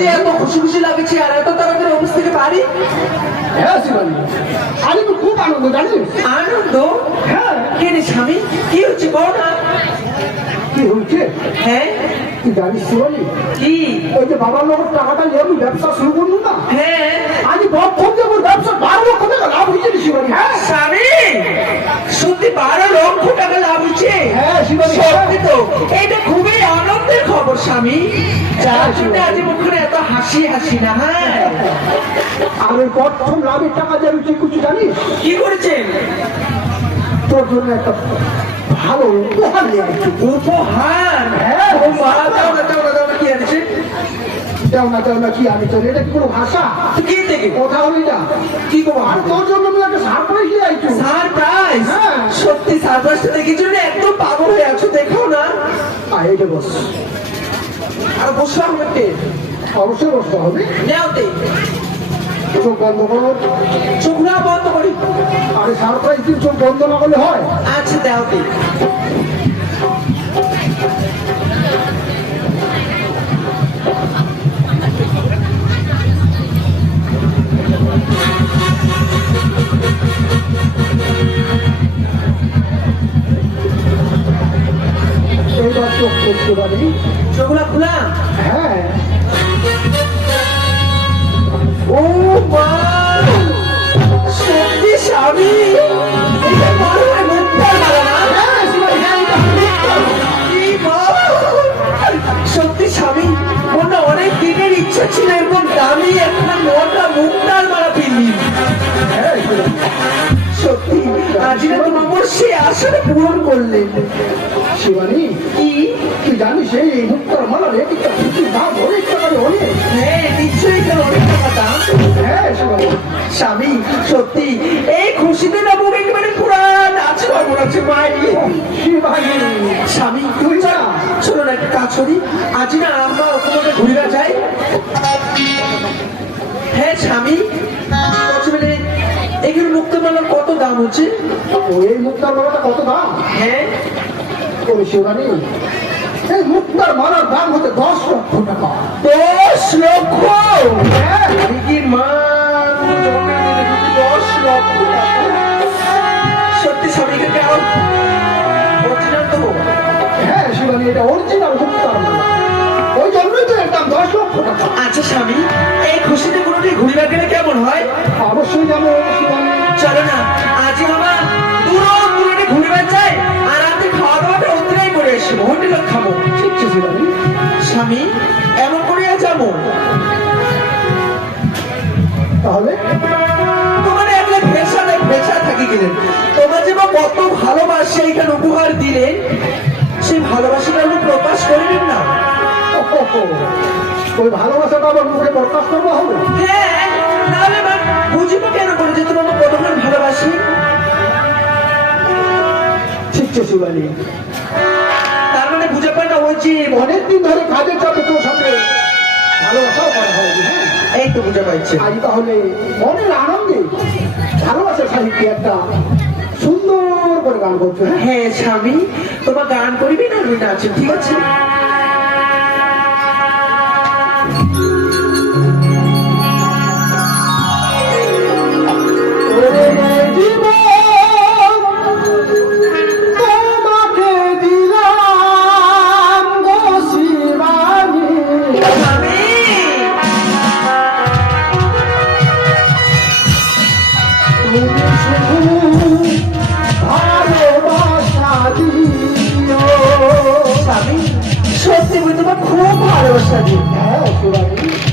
যে এত খুশি খুশি লাগছে আর এত তাড়াতাড়ি অফিস থেকে বাড়ি? হ্যাঁ শিবানী। আরে তো খুব আনন্দ জানিস? আনন্দ? হ্যাঁ। কে রে স্বামী? কি হচ্ছে বল না। কি হয়েছে হ্যাঁ। তুই জানিস শিবানী? কি? ওই যে বাবার লোক টাকাটা নিয়ে আমি ব্যবসা শুরু করলু না? হ্যাঁ। যে আমার ব্যবসা বারো লক্ষ টাকা লাভ হয়েছে শিবানী। হ্যাঁ। স্বামী সত্যি বারো লক্ষ টাকা লাভ হচ্ছে হ্যাঁ, শিবানী, সত্যি তো। এটা খুবই আনন্দের খবর স্বামী? যার জন্য আজ মুখে এত হাসি হাসি না হ্যাঁ? আর ওই প্রথম লাভের টাকা যে আমি কিছু জানিস? কি করেছেন? তোর জন্য একটা ভালো উপহার নিয়ে উপহার? হ্যাঁ। দাও না দাও না দাও না কি আনছেন দেও না দেও না কি আমি তোর এটা কি কোনো ভাষা? কি থেকে? কথা হলি না। কি করব আর তোর জন্য আমি একটা সারপ্রাইজ নিয়ে আসছি সারপ্রাইজ হ্যাঁ। সত্যি সারপ্রাইজটা দেখে জন্য একদম পাগল হয়ে আছো দেখো। এইটা বস। আর বসলাম কে? অবশ্যই বসতে হবে? নেওতে চোখ বন্ধ করো। চোখ না বন্ধ করি। আরে সারপ্রাইজ দিন চোখ বন্ধ না করলে হয়? আচ্ছা দেওতে চোখ করতে পারি। চোখগুলা খুলাম হ্যাঁ। ও মা! সত্যি স্বামী হয়! সত্যি স্বামী মনে অনেক দিনের ইচ্ছা ছিল এরকম দামি একটা মোটা মুক্তার হ্যাঁ, শিবানী। সত্যি। আজ তোমার মোর সে আশাটা পূরণ করলেন দাম অনেক হ্যাঁ নিশ্চয়ই এটা অনেক দাম হ্যাঁ স্বামী সত্যি এই খুশিতে না মুখ একেবারে পুরান আছে মনে হচ্ছে মাই। স্বামী তুই যা চলো না একটা কাজ করি। আজ না আমরা ওখানে ঘুরে যাই। হ্যাঁ স্বামী এগুলো মুক্তমালার কত দাম হচ্ছে? এই মুক্তার মালাটা কত দাম? হ্যাঁ। শিবানী এই মুক্তার মালার দাম হচ্ছে দশ লক্ষ টাকা। দশ লক্ষ? হ্যাঁ মা দশ লক্ষ সত্যি স্বামীকে কেউ অরিজিনাল দেবো হ্যাঁ শিবানী এটা অরিজিনাল মুক্তার মালা। ওই জন্যই তো এর দাম দশ লক্ষ টাকা। আচ্ছা স্বামী এই খুশিতে কোনোটি ঘুরিবার গেলে কেমন হয়? অবশ্যই যাব শিবানী। চলো না আজই আমরা গেলেন তোমার যে বা কত ভালোবাসে এইখানে উপহার দিলেন সেই ভালোবাসাটা আপনি প্রকাশ করবেন না। ওই ভালোবাসাটা আমার মুখে প্রকাশ করব হবে? হ্যাঁ বুঝব কেন করে যে তোমাকে কতক্ষণ ভালোবাসি? ঠিক আছে শিবানী তার মানে বুঝে ওই যে অনেকদিন ধরে কাজের চাপে তোর সাথে ভালোবাসাও করা হয়নি হ্যাঁ? এই তো বুঝে পাইছে আজ তাহলে মনের আনন্দে ভালোবাসা সাহিত্যে একটা সুন্দর করে গান করছ হ্যাঁ? হ্যাঁ স্বামী তোমার গান করিবি না? আছে ঠিক আছে? ভালোবাসা